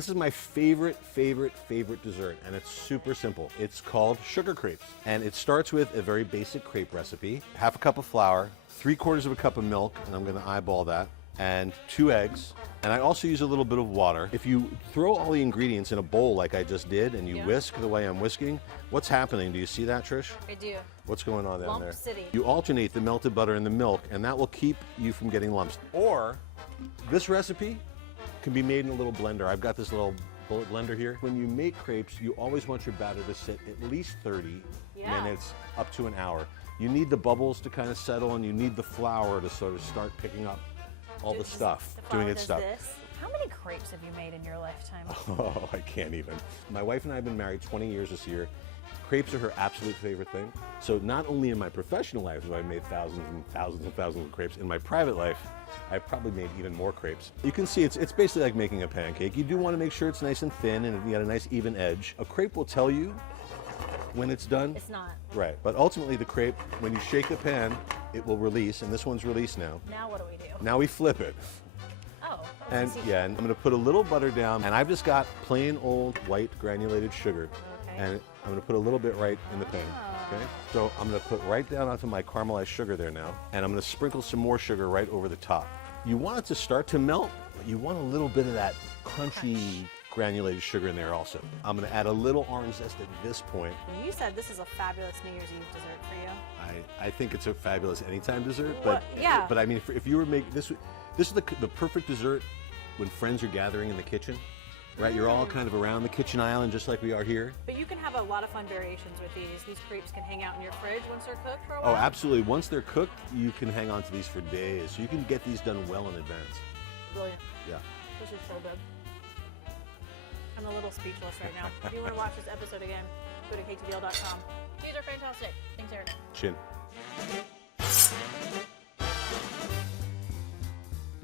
This is my favorite dessert, and it's super simple. It's called sugar crepes, and it starts with a very basic crepe recipe. Half a cup of flour, 3/4 of a cup of milk, and I'm gonna eyeball that, and 2 eggs. And I also use a little bit of water. If you throw all the ingredients in a bowl like I just did, and you whisk the way I'm whisking, what's happening? Do you see that, Trish? I do. What's going on down Lump there? City. You alternate the melted butter and the milk, and that will keep you from getting lumps. Or, this recipe can be made in a little blender. I've got this little bullet blender here. When you make crepes, you always want your batter to sit at least 30 minutes up to an hour. You need the bubbles to kind of settle, and you need the flour to sort of start picking up all the stuff, doing its stuff. How many crepes have you made in your lifetime? Oh, I can't even. My wife and I have been married 20 years this year. Crepes are her absolute favorite thing. So not only in my professional life have I made thousands and thousands and thousands of crepes, in my private life, I've probably made even more crepes. You can see it's basically like making a pancake. You do want to make sure it's nice and thin and you got a nice even edge. A crepe will tell you when it's done. It's not. Right, but ultimately the crepe, when you shake the pan, it will release, and this one's released now. Now what do we do? Now we flip it. Oh. And yeah, and I'm gonna put a little butter down, and I've just got plain old white granulated sugar. Okay. And I'm gonna put a little bit right in the pan. Okay? So I'm gonna put right down onto my caramelized sugar there now, and I'm gonna sprinkle some more sugar right over the top. You want it to start to melt, but you want a little bit of that crunchy granulated sugar in there also. I'm gonna add a little orange zest at this point. You said this is a fabulous New Year's Eve dessert for you. I think it's a fabulous anytime dessert, Well, but yeah. But I mean, if you were making this is the perfect dessert when friends are gathering in the kitchen, right? You're all kind of around the kitchen island just like we are here. But you can have a lot of fun variations with these. These crepes can hang out in your fridge once they're cooked for a while. Oh, absolutely. Once they're cooked, you can hang on to these for days. So you can get these done well in advance. Brilliant. Yeah. This is so good. I'm a little speechless right now. If you want to watch this episode again, go to ktbl.com. These are fantastic. Thanks, Eric. Chin.